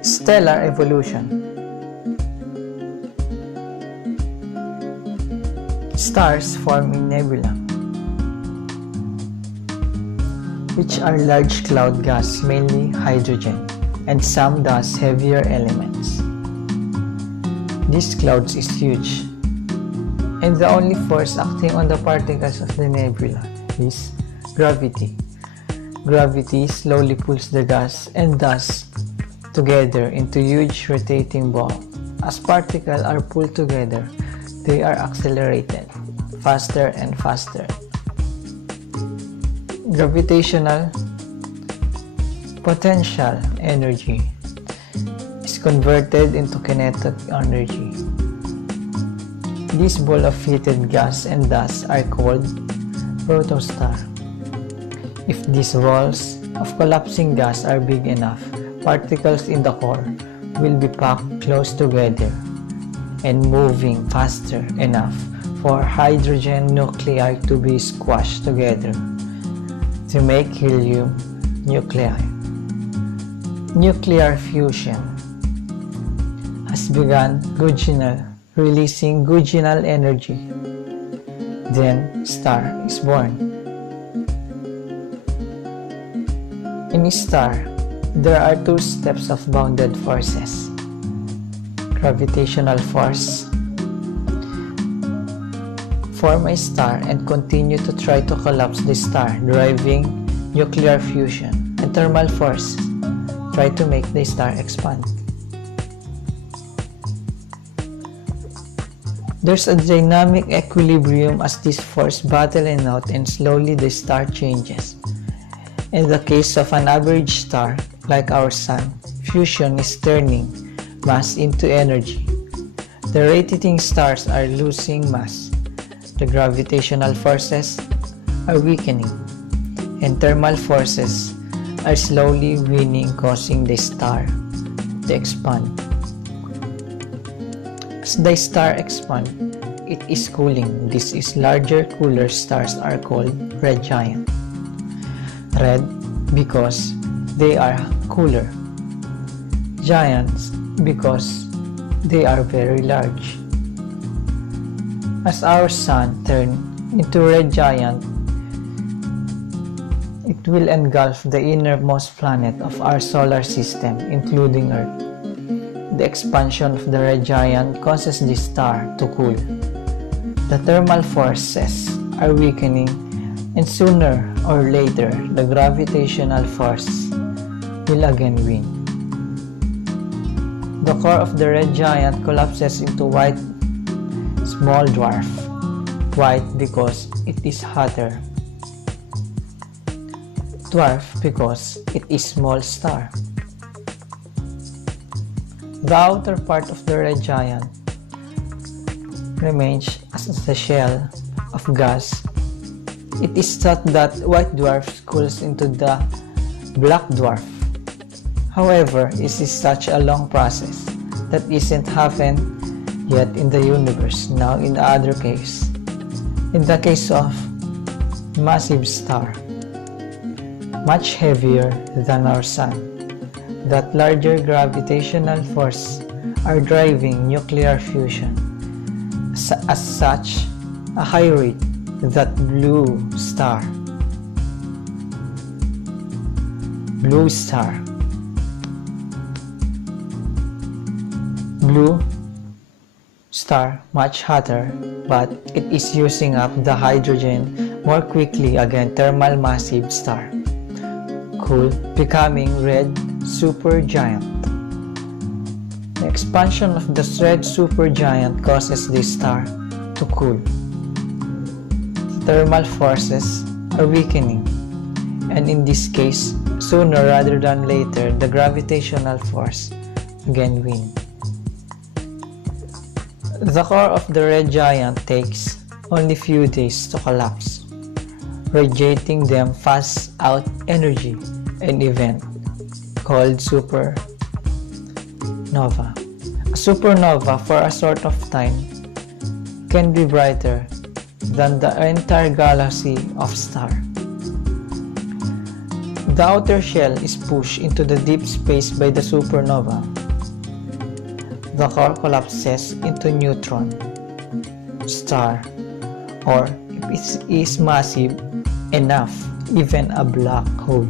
Stellar evolution. Stars form in nebula, which are large cloud gas, mainly hydrogen, and some dust heavier elements. This cloud is huge, and the only force acting on the particles of the nebula is gravity. Gravity slowly pulls the gas and dust together into huge rotating ball. As particles are pulled together, they are accelerated faster and faster. Gravitational potential energy is converted into kinetic energy. This ball of heated gas and dust are called protostar. If these balls of collapsing gas are big enough, particles in the core will be packed close together and moving faster enough for hydrogen nuclei to be squashed together to make helium nuclei. Nuclear fusion has begun Guginal, releasing Guginal energy. Then star is born. In a star, there are two steps of bounded forces. Gravitational force form a star and continue to try to collapse the star, driving nuclear fusion, and thermal force try to make the star expand. There's a dynamic equilibrium as this force battling out, and slowly the star changes. In the case of an average star like our Sun, fusion is turning mass into energy. The rotating stars are losing mass. The gravitational forces are weakening, and thermal forces are slowly winning, causing the star to expand. As the star expands, it is cooling. This is larger, cooler stars are called red giant. Red because they are cooler. Giants because they are very large. As our Sun turns into red giant, it will engulf the innermost planet of our solar system, including Earth. The expansion of the red giant causes the star to cool. The thermal forces are weakening, and sooner or later, the gravitational force will again win. The core of the red giant collapses into white small dwarf. White because it is hotter. Dwarf because it is small star. The outer part of the red giant remains as the shell of gas. It is thought that white dwarf cools into the black dwarf. However, this is such a long process that isn't happened yet in the universe. Now in the other case, in the case of massive star, much heavier than our Sun, that larger gravitational force are driving nuclear fusion. As such, a high rate that blue star much hotter, but it is using up the hydrogen more quickly. Again, thermal massive star, cool, becoming red supergiant. The expansion of the red supergiant causes the star to cool. Thermal forces are weakening, and in this case, sooner rather than later, the gravitational force again wins. The core of the red giant takes only few days to collapse, radiating them fast out energy, an event called supernova. A supernova, for a sort of time, can be brighter than the entire galaxy of stars. The outer shell is pushed into the deep space by the supernova. The core collapses into neutron star, or if it is massive enough, even a black hole.